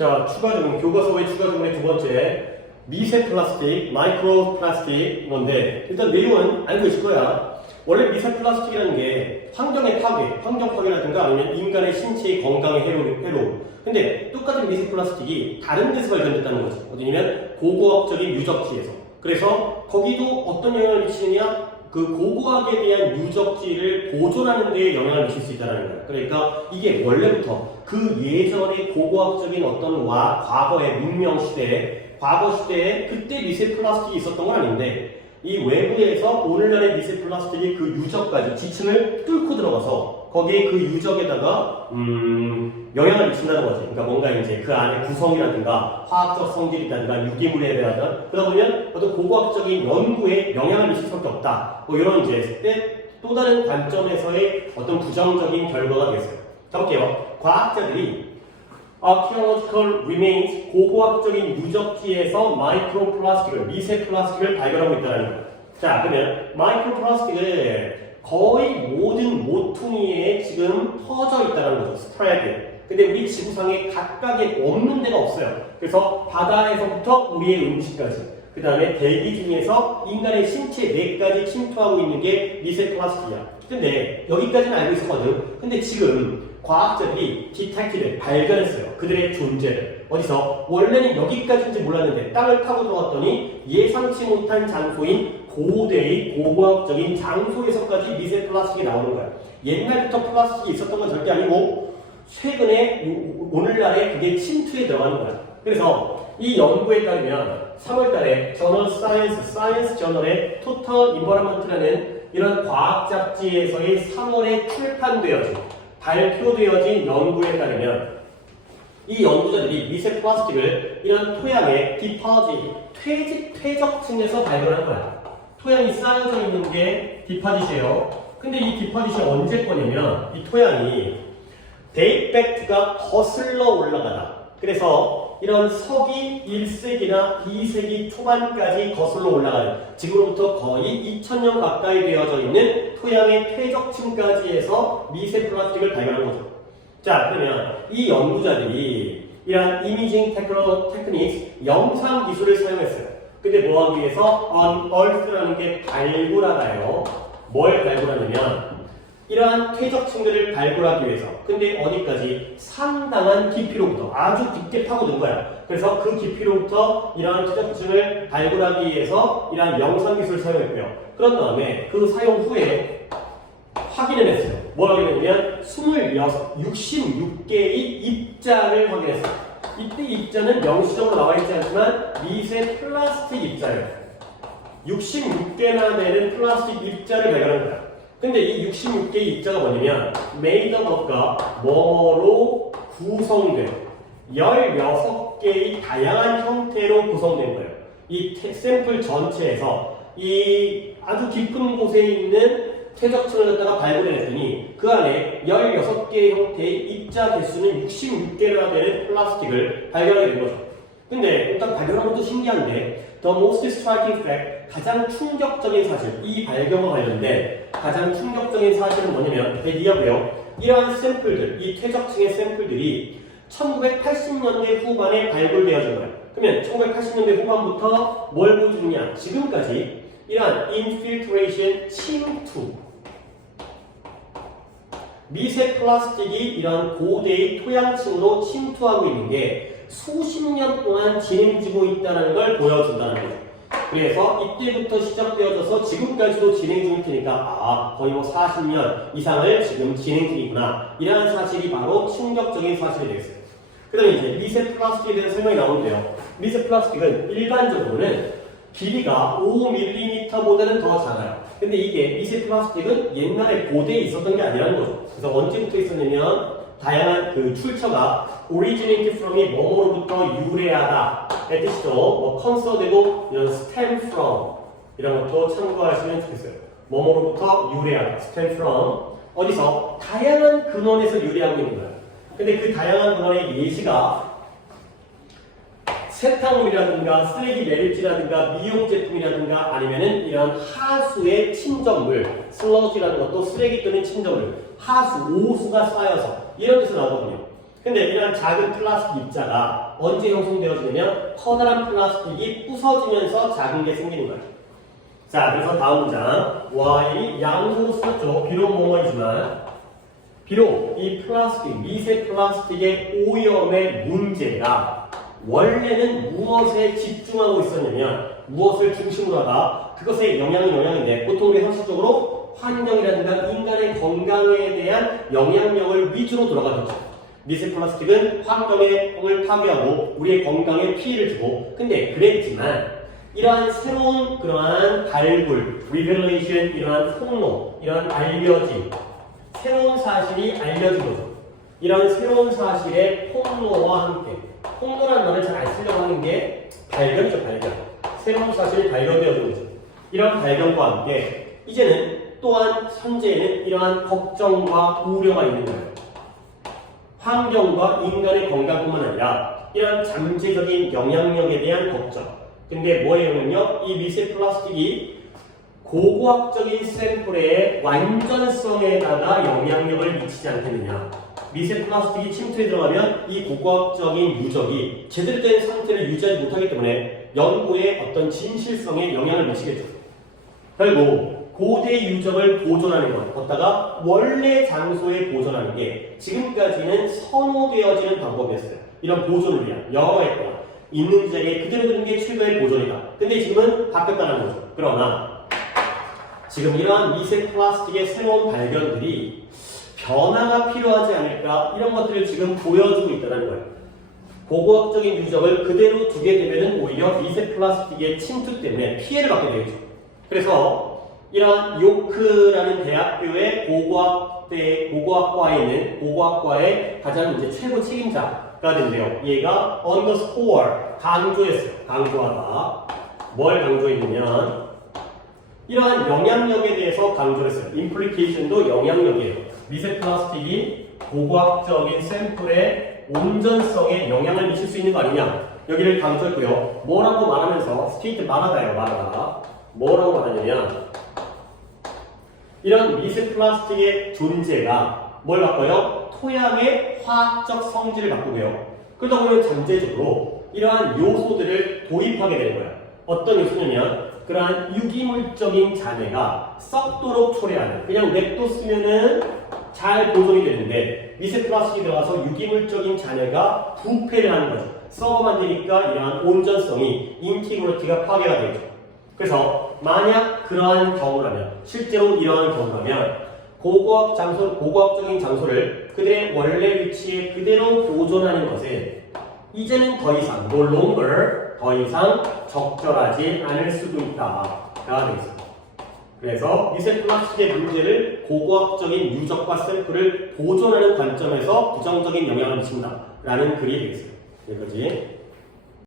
자, 교과서의 추가 질문의 두 번째. 미세 플라스틱, 마이크로 플라스틱 건데, 일단 내용은 알고 있을 거야. 원래 미세 플라스틱이라는 게 환경의 파괴, 환경 파괴라든가 아니면 인간의 신체의 건강에 해로움. 근데 똑같은 미세 플라스틱이 다른 데서 발견됐다는 거지. 어디냐면 고고학적인 유적지에서. 그래서 거기도 어떤 영향을 미치느냐? 그 고고학에 대한 유적지를 보존하는 데 영향을 미칠 수 있다는 거야. 그러니까 이게 원래부터 그 예전의 고고학적인 어떤 과거의 문명 시대에, 과거 시대에 그때 미세 플라스틱이 있었던 건 아닌데 이 외부에서 오늘날의 미세 플라스틱이 그 유적까지 지층을 뚫고 들어가서 거기에 그 유적에다가 영향을 미친다는 거지. 그러니까 뭔가 이제 그 안에 구성이라든가 화학적 성질이라든가 유기물에 대한 그러다 보면 어떤 고고학적인 연구에 영향을 미칠 수밖에 없다. 뭐 이런 이제 또 다른 관점에서의 어떤 부정적인 결과가 되겠어요. 자, 볼게요. 과학자들이 archaeological remains, 고고학적인 유적지에서 마이크로 플라스틱을, 미세 플라스틱을 발견하고 있다는 거예요. 자, 그러면 마이크로 플라스틱은 거의 모든 모퉁이에 지금 퍼져 있다는 거죠. 스프레드. 근데 우리 지구상에 각각에 없는 데가 없어요. 그래서 바다에서부터 우리의 음식까지, 그 다음에 대기 중에서 인간의 신체 내까지 침투하고 있는 게 미세 플라스틱이야. 근데 여기까지는 알고 있었거든. 근데 지금 과학자들이 디텍티를 발견했어요. 그들의 존재를. 어디서? 원래는 여기까지인지 몰랐는데 땅을 타고 들어갔더니 예상치 못한 장소인 고대의 고고학적인 장소에서까지 미세 플라스틱이 나오는 거야. 옛날부터 플라스틱이 있었던 건 절대 아니고 최근에 오늘날에 그게 침투에 들어가는 거야. 그래서 이 연구에 따르면 3월 달에 저널 사이언스 저널의 토탈 인버러먼트라는 이런 과학 잡지에서의 3월에 발표되어진 연구에 따르면 이 연구자들이 미세 플라스틱을 이런 토양의 퇴적층에서 발견한 거야. 토양이 쌓여져 있는 게 디파짓이에요. 근데 이 디파짓이 언제 거냐면 이 토양이 데이트백트가 거슬러 올라가다. 그래서 이런 서기 1세기나 2세기 초반까지 거슬러 올라가는 지금으로부터 거의 2000년 가까이 되어져 있는 토양의 퇴적층까지 해서 미세 플라스틱을 발견한 거죠. 자, 그러면 이 연구자들이 이러한 이미징 테크닉, 영상 기술을 사용했어요. 근데 뭐 하기 위해서? unearth라는 게 발굴하다요. 뭘 발굴하냐면 이러한 퇴적층들을 발굴하기 위해서. 근데 어디까지? 상당한 깊이로부터 아주 깊게 파고든 거야. 그래서 그 깊이로부터 이러한 퇴적층을 발굴하기 위해서 이러한 영상기술을 사용했고요. 그런 다음에 그 사용 후에 확인을 했어요. 뭘 확인했냐면 66개의 입자를 확인했어요. 이때 입자는 명시적으로 나와 있지 않지만 미세 플라스틱 입자예요. 66개나 되는 플라스틱 입자를 발견한 거야. 근데 이 66개의 입자가 뭐냐면 made up가 뭐로 구성된 16개의 다양한 형태로 구성된 거예요. 이 샘플 전체에서 이 아주 깊은 곳에 있는 퇴적층을 갖다가 발굴해냈더니 그 안에 16개의 형태의 입자 개수는 66개나 되는 플라스틱을 발견하게 된 거죠. 근데 일단 발견한 것도 신기한데 The most striking fact, 가장 충격적인 사실, 이 발견과 관련된 가장 충격적인 사실은 뭐냐면 대기업이요. 이러한 샘플들, 이 퇴적층의 샘플들이 1980년대 후반에 발굴되어진 거예요. 그러면 1980년대 후반부터 뭘 보여주느냐? 지금까지 이러한 infiltration, 침투, 미세 플라스틱이 이런 고대의 토양층으로 침투하고 있는 게 수십 년 동안 진행되고 있다는 걸 보여준다는 거죠. 그래서 이때부터 시작되어져서 지금까지도 진행 중일 테니까 거의 뭐 40년 이상을 지금 진행 중이구나. 이러한 사실이 바로 충격적인 사실이 되겠어요. 그 다음에 이제 미세 플라스틱에 대한 설명이 나오는데요. 미세 플라스틱은 일반적으로는 길이가 5mm보다는 더 작아요. 근데 이게 미세 플라스틱은 옛날에 고대에 있었던 게 아니라는 거죠. 그래서 언제부터 있었냐면 다양한 그 출처가 originated from이 뭐뭐로부터 유래하다 의 뜻이죠. 뭐 conser되고 이런 stem from 이런 것도 참고하시면 좋겠어요. 뭐뭐로부터 유래하다, stem from 어디서? 다양한 근원에서 유래하고 있는 거예요. 근데 그 다양한 근원의 예시가 세탁물이라든가 쓰레기 매립지라든가 미용 제품이라든가 아니면은 이런 하수의 침전물, 슬러지라는 것도 쓰레기 또는 침전물, 하수, 오수가 쌓여서 이런 데서 나오거든요. 근데 이런 작은 플라스틱 입자가 언제 형성되어지냐면 커다란 플라스틱이 부서지면서 작은 게 생기는 거예요. 자, 그래서 다음 문장. Y이 양수로 쓰였죠. 비록 뭐뭐이지만 비록 이 플라스틱, 미세 플라스틱의 오염의 문제가 원래는 무엇에 집중하고 있었냐면 무엇을 중심으로 하다 그것의 영향인데 보통 우리 상식적으로 환경이라든가 인간의 건강에 대한 영향력을 위주로 돌아가죠. 미세 플라스틱은 환경을 파괴하고 우리의 건강에 피해를 주고 근데 그랬지만 이러한 새로운 그러한 발굴, revelation, 이러한 폭로, 이러한 알려짐 새로운 사실이 알려진 거죠. 이런 새로운 사실의 폭로와 함께 폭로라는 말을 잘 안 쓰려고 하는 게 발견이죠, 발견. 새로운 사실이 발견되어지는 거죠. 이런 발견과 함께 이제는 또한 현재에는 이러한 걱정과 우려가 있는 거예요. 환경과 인간의 건강뿐만 아니라 이러한 잠재적인 영향력에 대한 걱정. 근데 뭐예요는요? 이 미세 플라스틱이 고고학적인 샘플의 완전성에다가 영향력을 미치지 않겠느냐. 미세 플라스틱이 침투에 들어가면 이 고고학적인 유적이 제대로 된 상태를 유지하지 못하기 때문에 연구의 어떤 진실성에 영향을 미치겠죠. 결국 고대 유적을 보존하는 것, 걷다가 원래 장소에 보존하는 게 지금까지는 선호되어지는 방법이었어요. 이런 보존을 위한 여러 했거나 있는 자리에 그대로 두는 게 최고의 보존이다. 근데 지금은 바뀌었다는 거죠. 그러나 지금 이러한 미세 플라스틱의 새로운 발견들이 변화가 필요하지 않을까 이런 것들을 지금 보여주고 있다는 거예요. 고고학적인 유적을 그대로 두게 되면 오히려 미세 플라스틱의 침투 때문에 피해를 받게 되겠죠. 그래서 이러한 요크라는 대학교의 고고학과에 있는 고고학과의 가장 이제 최고 책임자가 된대요. 얘가 underscore 강조했어요. 강조하다. 뭘 강조했냐면 이러한 영향력에 대해서 강조를 했어요. implication도 영향력이에요. 미세 플라스틱이 고고학적인 샘플의 온전성에 영향을 미칠 수 있는 거 아니냐. 여기를 강조했고요. 뭐라고 말하면서 스테이트 말하다요. 말하다. 뭐라고 말하냐면 이런 미세 플라스틱의 존재가 뭘 바꿔요? 토양의 화학적 성질을 바꾸고요. 그러다 보면 잠재적으로 이러한 요소들을 도입하게 되는 거예요. 어떤 요소냐면 그러한 유기물적인 잔해가 썩도록 초래하는 그냥 냅뒀으면은 잘 보존이 되는데 미세 플라스틱이 들어가서 유기물적인 잔해가 부패를 하는 거죠. 썩어만 되니까 이러한 온전성이 인티그리티가 파괴가 되죠. 그래서 만약 그러한 경우라면 실제로 이러한 경우라면 고고학적인 장소를 그들의 원래 위치에 그대로 보존하는 것은 이제는 더 이상 no longer 더 이상 적절하지 않을 수도 있다가 되겠습니다. 그래서 미세 플라스틱의 문제를 고고학적인 유적과 샘플을 보존하는 관점에서 부정적인 영향을 미친다라는 글이 되겠습니다. 여기까지.